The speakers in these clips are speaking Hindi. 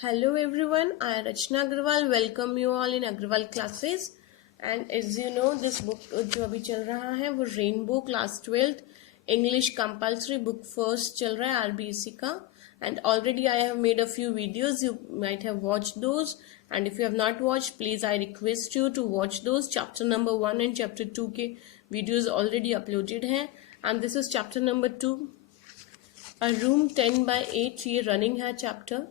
Hello everyone, I am Rachna Agarwal. Welcome you all in Agarwal classes. And as you know, this book जो अभी चल रहा है वो rainbow class 12th English compulsory book first चल रहा है आरबीएससी का. And already I have made a few videos. You might have watched those. And if you have not watched, please I request you to watch those. Chapter number 1 and chapter 2 के videos already uploaded हैं. And this is chapter number 2. A room 10 by 8 ये running है chapter.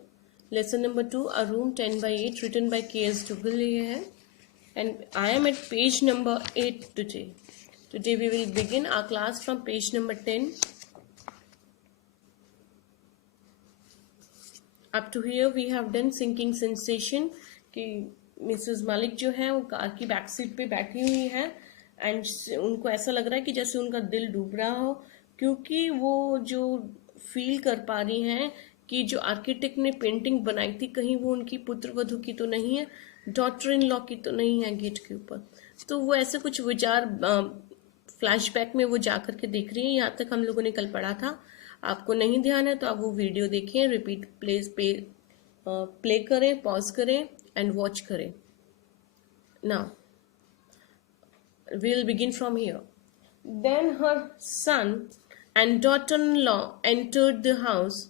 Lesson number 2, A Room 10 by 8, written by K.S. Dougal ये है. And I am at page number 8 today. Today we will begin our class from page number 10. Up to here we have done sinking sensation कि मिसेस मलिक जो है वो कार की बैक सीट पे बैठी हुई है एंड उनको ऐसा लग रहा है कि जैसे उनका दिल डूब रहा हो, क्योंकि वो जो फील कर पा रही हैं कि जो आर्किटेक्ट ने पेंटिंग बनाई थी कहीं वो उनकी पुत्र वधू की तो नहीं है, डॉटर इन लॉ की तो नहीं है गेट के ऊपर. तो वो ऐसे कुछ विचार फ्लैशबैक में वो जा करके देख रही है. यहाँ तक हम लोगों ने कल पढ़ा था. आपको नहीं ध्यान है तो आप वो वीडियो देखें, रिपीट प्ले करें, पॉज करें एंड वॉच करें. Now we'll begin from here. Then her son and daughter-in-law entered the house.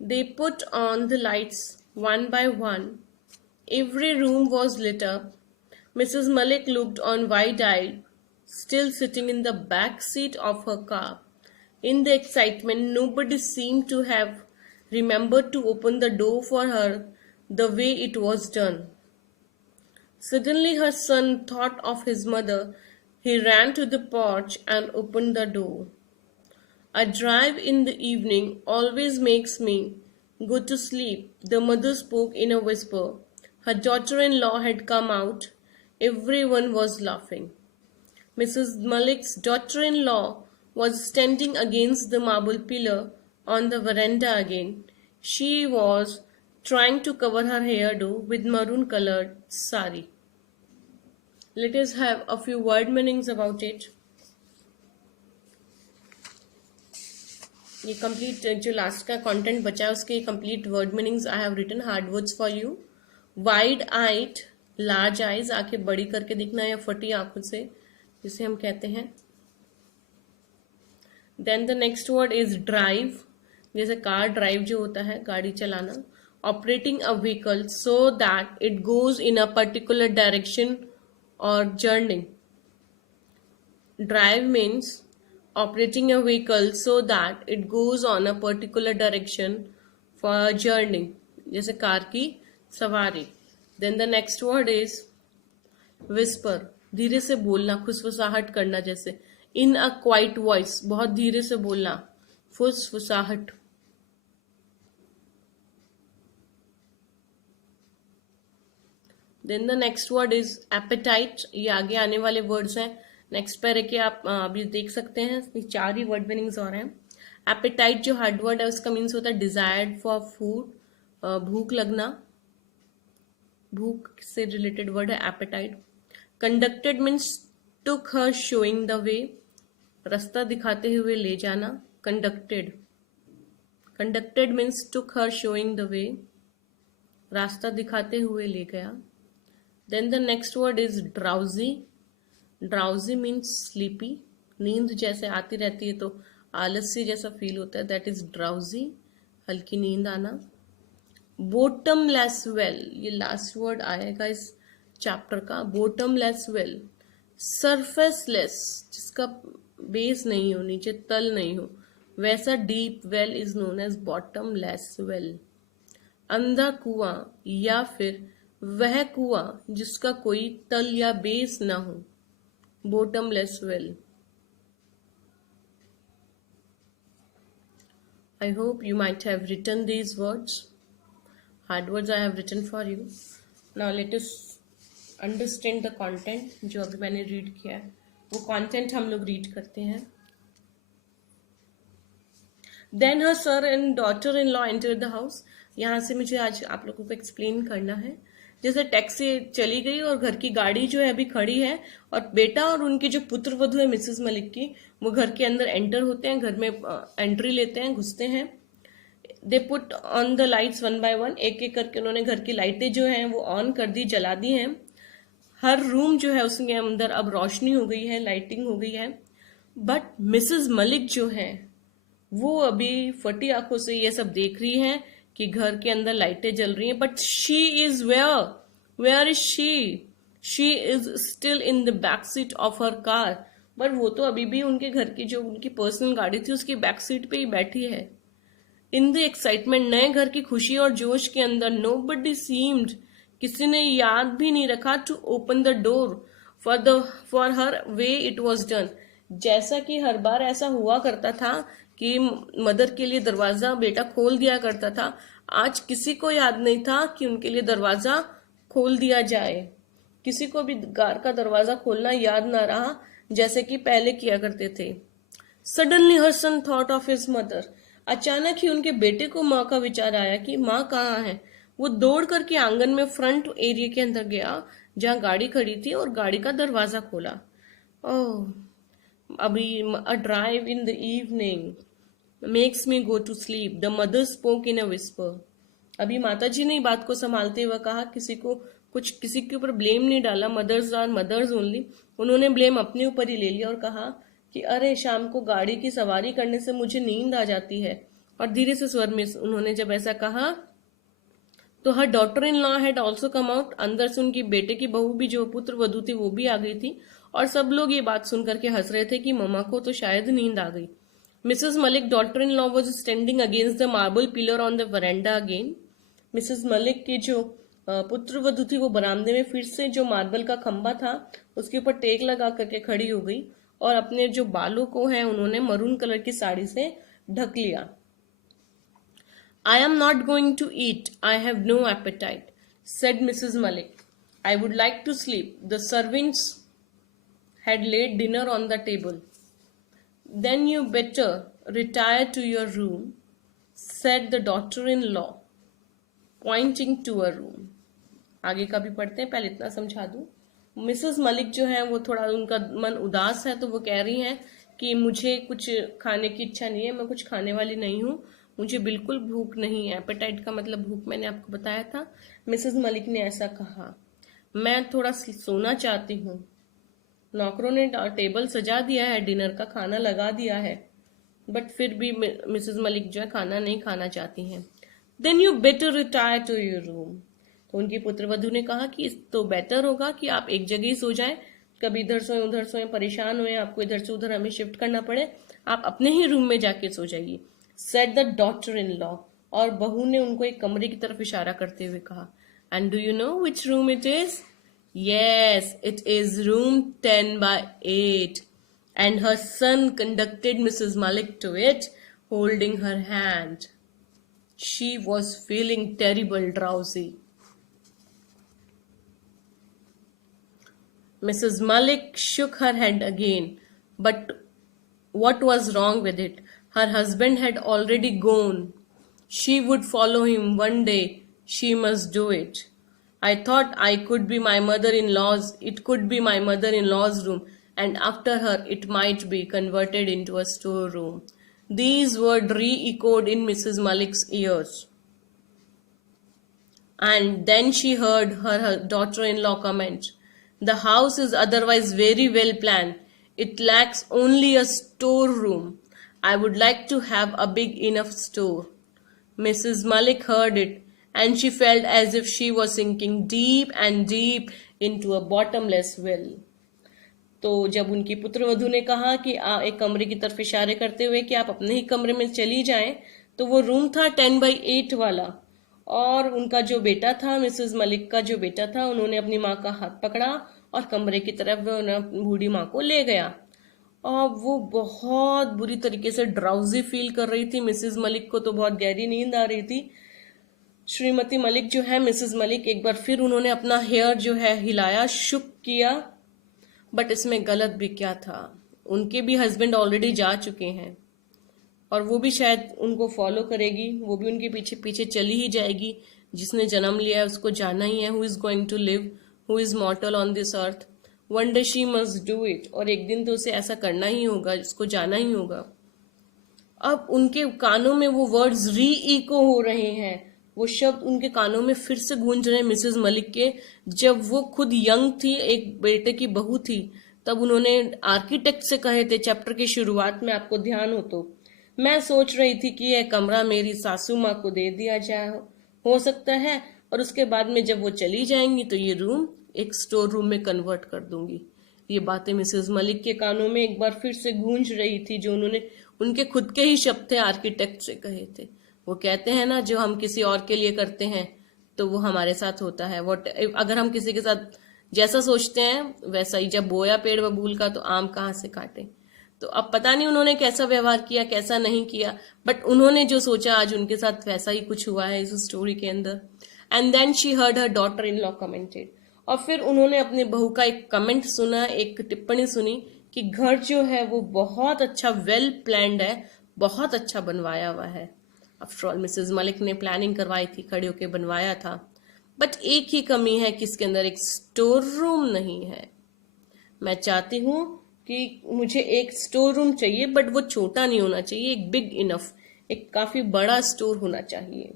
They put on the lights one by one. Every room was lit up. Mrs. Malik looked on wide-eyed, still sitting in the back seat of her car. In the excitement, nobody seemed to have remembered to open the door for her the way it was done. Suddenly her son thought of his mother. He ran to the porch and opened the door. A drive in the evening always makes me go to sleep, the mother spoke in a whisper. Her daughter-in-law had come out. Everyone was laughing. Mrs. Malik's daughter-in-law was standing against the marble pillar on the veranda again. She was trying to cover her hairdo with maroon-colored sari. Let us have a few word meanings about it. ये कंप्लीट जो लास्ट का कंटेंट बचा है उसके complete word meanings I have written hard words for you. Wide eyed, large eyes, आंखें बड़ी करके दिखना या फटी आंखों से जिसे हम कहते हैं. Then the next word is drive, जैसे कार ड्राइव जो होता है गाड़ी चलाना. Operating a vehicle so that it goes in a particular direction or journey. Drive means operating a vehicle so that it goes on a particular direction for a journey, जैसे कार की सवारी. Then the next word is whisper, धीरे से बोलना, फुसफुसाहट करना, जैसे in a quiet voice, बहुत धीरे से बोलना, फुसफुसाहट. Then the next word is appetite, ये आगे आने वाले वर्ड्स हैं. नेक्स्ट पे रखिए आप अभी देख सकते हैं, इसमें 4 ही वर्ड मीनिंग्स और हैं. एपेटाइट जो हार्ड वर्ड है उसका मीन्स होता है डिजायर्ड फॉर फूड, भूख लगना, भूख से रिलेटेड वर्ड है appetite. Conducted means took her showing the way, रास्ता दिखाते हुए ले जाना. Conducted, conducted means took her showing the way, रास्ता दिखाते हुए ले गया. Then the next word is drowsy. Drowsy means sleepy, नींद जैसे आती रहती है तो आलस्य जैसा फील होता है, दैट इज ड्राउजी, हल्की नींद आना. बॉटमलेस वेल, ये लास्ट वर्ड आएगा इस चैप्टर का. बॉटमलेस वेल, सरफेसलेस, जिसका बेस नहीं हो, नीचे तल नहीं हो, वैसा deep well is known as bottomless well. अंधा कुआं या फिर वह कुआं जिसका कोई तल या बेस ना हो, bottomless well. I hope you might have written these words. Hard words I have written for you. Now let us understand the content. जो अभी मैंने read किया है वो content हम लोग read करते हैं. Then her son and daughter-in-law entered the house. यहाँ से मुझे आज आप लोगों को explain करना है. जैसे टैक्सी चली गई और घर की गाड़ी जो है अभी खड़ी है और बेटा और उनकी जो पुत्र वधू है मिसेस मलिक की, वो घर के अंदर एंटर होते हैं, घर में एंट्री लेते हैं, घुसते हैं. They put on the lights one by one, एक एक करके उन्होंने घर की लाइटें जो हैं वो ऑन कर दी, जला दी हैं। हर रूम जो है उसके अंदर अब रोशनी हो गई है, लाइटिंग हो गई है। बट मिसेस मलिक जो है वो अभी फटी आंखों से ये सब देख रही हैं कि घर के अंदर लाइटें जल रही हैं। But she is where is she is still in the back seat of her car. पर वो तो अभी भी उनके घर की जो उनकी पर्सनल गाड़ी थी उसकी बैक सीट पे ही बैठी है। इन द एक्साइटमेंट, नए घर की खुशी और जोश के अंदर, नोबडी सीम्ड, किसी ने याद भी नहीं रखा to open the door for her way it was done. जैसा कि हर बार ऐसा हुआ करता था कि मदर के लिए दरवाजा बेटा खोल दिया करता था, आज किसी को याद नहीं था कि उनके लिए दरवाजा खोल दिया जाए। किसी को भी कार का दरवाजा खोलना याद ना रहा जैसे कि पहले किया करते थे। Suddenly her son thought of his mother, अचानक ही उनके बेटे को माँ का विचार आया कि माँ कहाँ है। वो दौड़ करके आंगन में फ्रंट एरिया के अंदर गया जहाँ गाड़ी खड़ी थी और गाड़ी का दरवाजा खोला। ओह, अभी a drive in the evening makes me go to sleep, the mother spoke in a whisper. अभी माताजी ने बात को संभालते हुए कहा, किसी के ऊपर ब्लेम नहीं डाला, मदर्स आर मदर्स ओनली। उन्होंने ब्लेम अपने ऊपर ही ले लिया और कहा कि अरे शाम को गाड़ी की सवारी करने से मुझे नींद आ जाती है। और धीरे से स्वर में उन्होंने जब ऐसा कहा तो her daughter in law had also come out. अंदर से उनकी बेटे की बहू भी जो पुत्र वधू थी वो भी आ गई थी और सब लोग ये बात सुनकर के हंस रहे थे कि मम्मा को तो शायद नींद आ गई। Mrs Malik daughter in law was standing against the marble pillar on the verandah again. Mrs Malik की जो पुत्र वधू थी वो बरामदे में फिर से जो मार्बल का खंबा था उसके ऊपर टेक लगा करके खड़ी हो गई और अपने जो बालों को है उन्होंने मरून कलर की साड़ी से ढक लिया। I am not going to eat. I have no appetite, said Mrs. Malik. I would like to sleep. The servants had laid dinner on the table. Then you better retire to your room, said the daughter-in-law, pointing to a room. आगे का भी पढ़ते हैं, पहले इतना समझा दूं। मिसेस मलिक जो है वो थोड़ा उनका मन उदास है तो वो कह रही हैं कि मुझे कुछ खाने की इच्छा नहीं है, मैं कुछ खाने वाली नहीं हूँ, मुझे बिल्कुल भूख नहीं है। एपेटाइट का मतलब भूख मैंने आपको बताया था। मिसेस मलिक ने ऐसा कहा, मैं थोड़ा सोना चाहती हूँ। नौकरों ने टेबल सजा दिया है, डिनर का खाना लगा दिया है, बट फिर भी मिसेस मलिक जो है खाना नहीं खाना चाहती हैं। Then you better retire to your room. तो उनकी पुत्रवधू ने कहा कि तो बेटर होगा कि आप एक जगह ही सो जाएं, कभी इधर सोए उधर सोए, परेशान हुए, आपको इधर से उधर हमें शिफ्ट करना पड़े, आप अपने ही रूम में जाके सो जाइए, said the daughter-in-law। और बहू ने उनको एक कमरे की तरफ इशारा करते हुए कहा, and do you know which room it is? Yes, it is room 10 by 8, and her son conducted Mrs. Malik to it, holding her hand. She was feeling terrible drowsy. Mrs. Malik shook her head again, but what was wrong with it? Her husband had already gone. She would follow him one day. She must do it. I thought I could be my mother-in-law's. It could be my mother-in-law's room, and after her it might be converted into a storeroom. These words re-echoed in Mrs. Malik's ears. And then she heard her daughter-in-law comment, "The house is otherwise very well planned. It lacks only a storeroom. I would like to have a big enough store." Mrs. Malik heard it, and she felt as if she was sinking deep and deep into a bottomless well. तो जब उनकी पुत्रवधू ने कहा कि एक कमरे की तरफ इशारे करते हुए कि आप अपने ही कमरे में चली जाएं, तो वो रूम था 10x8 वाला, और उनका जो बेटा था, मिसेस मलिक का जो बेटा था, उन्होंने अपनी माँ का हाथ पकड़ा और कमरे की तरफ बूढ़ी माँ को ले गया। और वो बहुत बुरी तरीके से ड्राउजी फील कर रही थी। मिसेस मलिक को तो बहुत गहरी नींद आ रही थी। श्रीमती मलिक जो है, मिसेस मलिक, एक बार फिर उन्होंने अपना हेयर जो है हिलाया, शुक किया, बट इसमें गलत भी क्या था, उनके भी हस्बैंड ऑलरेडी जा चुके हैं और वो भी शायद उनको फॉलो करेगी, वो भी उनके पीछे पीछे चली ही जाएगी। जिसने जन्म लिया है उसको जाना ही है। Who is going to live, who is mortal on this earth, one day she must do it. और एक दिन तो उसे ऐसा करना ही होगा, इसको जाना ही होगा। अब उनके कानों में वो वर्ड्स री इको हो रहे हैं, वो शब्द उनके कानों में फिर से गूंज रहे हैं मिसेस मलिक के। जब वो खुद यंग थी, एक बेटे की बहू थी, तब उन्होंने आर्किटेक्ट से कहे थे चैप्टर की शुरुआत में, आपको ध्यान हो तो। मैं सोच रही थी कि यह कमरा मेरी सासू माँ को दे दिया जाए, हो सकता है, और उसके बाद में जब वो चली जाएंगी तो ये रूम एक स्टोर रूम में कन्वर्ट कर दूंगी। ये बातें मिसेस मलिक के कानों में एक बार फिर से गूंज रही थी, जो उन्होंने उनके खुद के ही शब्द थे, आर्किटेक्ट से कहे थे। वो कहते हैं ना, जो हम किसी और के लिए करते हैं तो वो हमारे साथ होता है। वट अगर हम किसी के साथ जैसा सोचते हैं वैसा ही, जब बोया पेड़ बबूल का तो आम कहाँ से काटे। तो अब पता नहीं उन्होंने कैसा व्यवहार किया, कैसा नहीं किया, बट उन्होंने जो सोचा आज उनके साथ वैसा ही कुछ हुआ है इस स्टोरी के अंदर। And then she heard her daughter in law commented, और फिर उन्होंने अपने बहू का एक कमेंट सुना, एक टिप्पणी सुनी कि घर जो है वो बहुत अच्छा वेल प्लान्ड है, बहुत अच्छा बनवाया हुआ है। आफ्टर ऑल मिसेस मलिक ने प्लानिंग करवाई थी, खड़े होके बनवाया था, बट एक ही कमी है कि इसके अंदर एक स्टोर रूम नहीं है। मैं चाहती हूँ कि मुझे एक स्टोर रूम चाहिए, बट वो छोटा नहीं होना चाहिए, एक बिग इनफ, एक काफी बड़ा स्टोर होना चाहिए।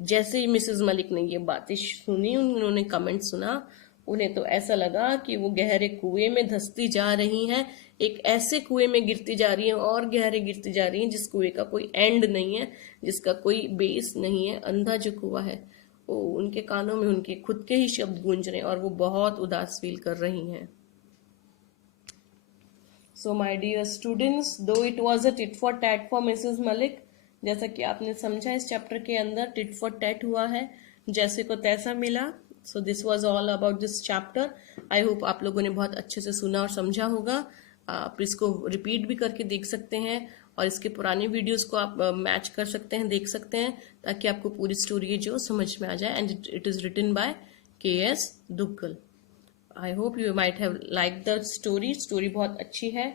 जैसे ही मिसेस मलिक ने ये बातें सुनी, उन्होंने कमेंट सुना, उन्हें तो ऐसा लगा कि वो गहरे कुएं में धंसती जा रही हैं, एक ऐसे कुएं में गिरती जा रही हैं और गहरे गिरती जा रही हैं जिस कुएं का कोई एंड नहीं है, जिसका कोई बेस नहीं है, अंधा जो कुआं है। वो उनके कानों में उनके खुद के ही शब्द गूंज रहे हैं और वो बहुत उदास फील कर रही हैं। सो माय डियर स्टूडेंट्स, दो it was a tit for tat for Mrs Malik, जैसा कि आपने समझा इस चैप्टर के अंदर टिट फॉर टैट हुआ है, जैसे को तैसा मिला। So this was all about this chapter. I hope आप लोगों ने बहुत अच्छे से सुना और समझा होगा। आप इसको रिपीट भी करके देख सकते हैं और इसके पुराने वीडियोस को आप मैच कर सकते हैं, देख सकते हैं, ताकि आपको पूरी स्टोरी जो समझ में आ जाए। And it is written by K.S. Duggal. I hope you might have like the story बहुत अच्छी है।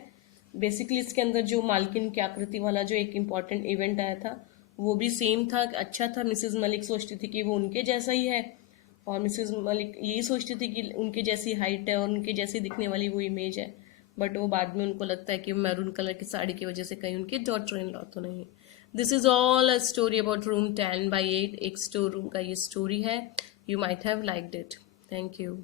बेसिकली इसके अंदर जो मालकिन की आकृति वाला जो एक इम्पॉर्टेंट इवेंट आया था वो भी सेम था, अच्छा था। मिसेस मलिक सोचती थी कि वो उनके जैसा ही है, और मिसेस मलिक यही सोचती थी कि उनके जैसी हाइट है और उनके जैसी दिखने वाली वो इमेज है, बट वो बाद में उनको लगता है कि मैरून कलर की साड़ी की वजह से कहीं उनके डॉटर इन लॉ तो नहीं। This is all a story about room 10/8, एक स्टोर रूम का ये स्टोरी है। You might have liked it. Thank you.